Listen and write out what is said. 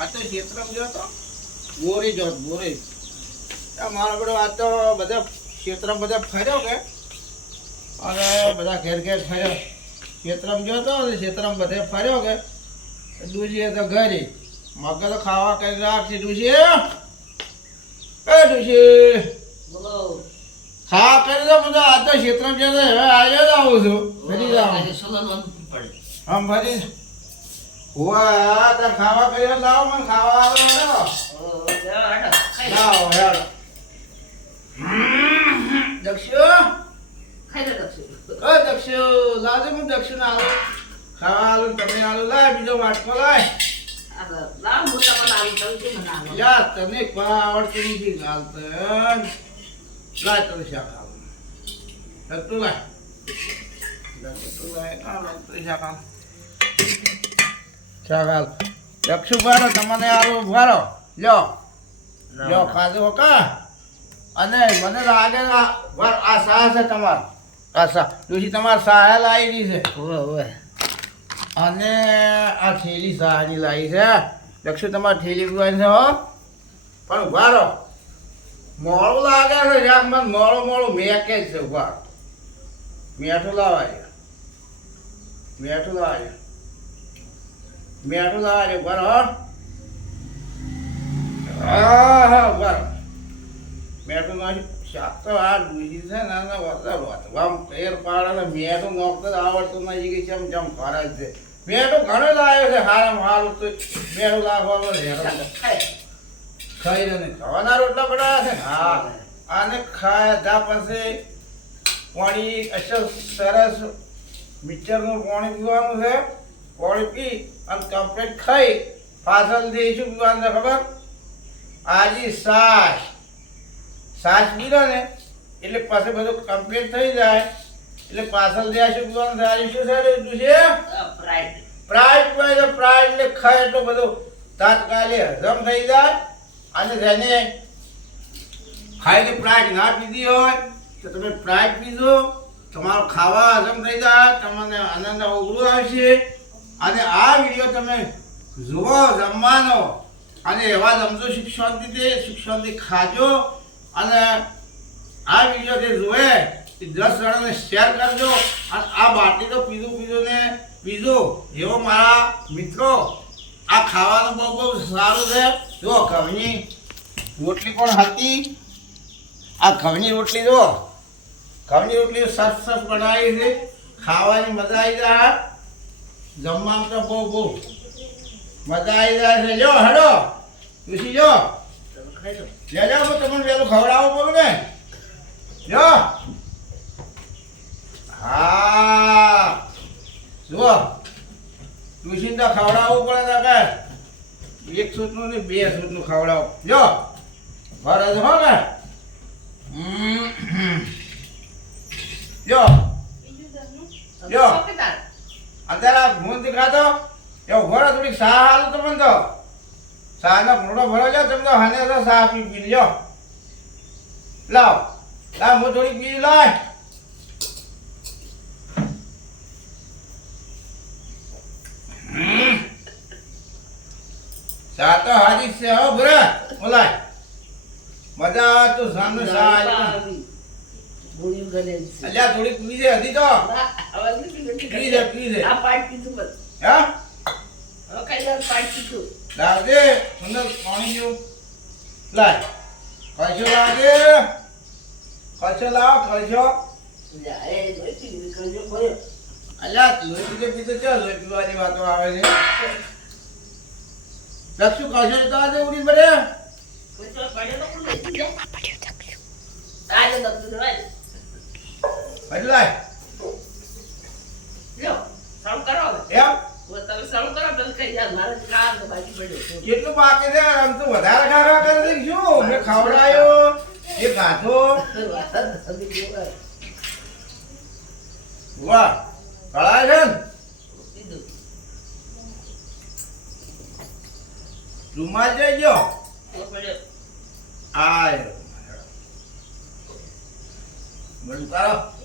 આ તો ક્ષેત્રમાં જો તો બોરી જોત બોરી મારો બધો આ તો બધા ક્ષેત્રમાં બધા ફર્યો કે અને બધા ઘેર ઘેર ફર્યો ક્ષેત્રમાં જો તો ક્ષેત્રમાં બધે ફર્યો કે ડૂસીએ તો ઘરે મગ તો ખાવા કઈ રાખશે ડૂસી એ ડૂસી બોલો ખાવા કરી દો બધા આ તો ક્ષેત્રમાં છે હવે આવ્યો જ આવું છું ફરી જાઉં પડે આમ ફરી હુઆ તાર ખાવા કર્યો લાવો મને ખાવા આવે લાવો હેડો દક્ષુ દક્ષુ લાવજો હું દક્ષુ ને આવું ખાવા આલું તમે આલું લાય બીજો વાટકો લાય યાર તને કોઈ આવડતું નથી ગાલતો લાય તને શાક આવું તું લાય તું લાય શાક આવ શાક દક્ષુ ભાડો તમને આવું ભાડો લ્યો લ્યો ખાધું કા અને મને લાગે આ શાહ છે તમારો આ શાહ ડોશી તમારે શાહ લાવી છે અને આ થેલી શાહની લાવી છે દક્ષુ તમારી થેલી ઉગાડી છે હો પણ ઉભારો મોડું લાગે છે યાર મને મોડું મેકે જ છે ઉભાર મેઠું લાવાય મેઠું લાવાય મેઠું લાવાય ઉભાર હો હા ઉભાર મેઠું નાખી શાક તો આ ડૂસી છે ને આમ પેર પાડે ને મેઠું નોખતો આવડતું નથી કે ચમ ચમ ફરે છે મેઠું ઘણું લાવ્યો છે હારામાં હારું તો મેઠું લાવવામાં ખાઈ ને ખાવાના રોટલા બનાવ્યા છે ને હા આને ખાધા પછી પાણી અસર સરસ મિક્સરનું પાણી પીવાનું છે પાણી પી અને કમ્પ્લીટ ખાઈ પાછળ દઈશું પીવાનું છે ખબર આજી સાસ પીરો ને એટલે પાછળ બધું કમ્પ્લીટ થઈ જાય એટલે પાછળ દઈશું પીવાનું છે આજે શું છે પ્રાઇડ એટલે ખાય એટલું બધું તાત્કાલિક હજમ થઈ જાય અને જેને ખાઈને પ્રાઇડ ના પીધી હોય તો તમે પ્રાઇડ પીજો તમારો ખાવા હજમ થઈ જાય તમને આનંદ ઉગડું આવશે અને આ વિડીયો તમે જુઓ જમવાનો અને એવા જમજો શિક્ષણથી ખાજો અને આ વિડીયો જે જોવે એ 10 જણાને શેર કરજો અને આ બાટી તો પીધું ને પીજો એવો મારા મિત્રો આ ખાવાનું બહુ સારું છે જો ઘઉંની રોટલી પણ હતી આ ઘઉંની રોટલી જો ઘઉંની રોટલી સરસ બનાવી છે ખાવાની મજા આવી જાય જમવામાં તો બહુ મજા આવી જાય છે જો હેડો તુસી જો લે જાઓ તમને પેલું ખવડાવવું પડું ને જો હા જુઓ તુસી તો ખવડાવવું પડે તો કે 1 સૂટનું ને 2 સૂટનું ખવડાવો જો ભરે છે હો ને જો જો અત્યારે હું દેખાતો એવું ભરો થોડીક શાહ હાલું તો મને તો શાહનો મોટો ભરો લો તમે તો હાને તો શાહ પી લ્યો લાવ હું થોડીક પી લાય શાહ તો હાજી છે હો ભરા બોલાય મજા આવે તો સામે શાહ અલ્યા થોડીક પીજે હતી તો પીજે હા લાવજે અંદર પાણી જેવું લાય કશો લાવજે કશો લાવ કશો અલ્યા લોહી પીધે ચાલ લોહી પીવાની વાતો આવે છે દક્ષુ કશો તો આજે ઉડી પડે લાય કેટલું બાકી છે આમ તો વધારે ખાવા કરી દઈશું મેં ખવડાયો એ ખાધો વાહ કળાય છે ને રૂમાલ જઈ ગયો આય બંધ કરો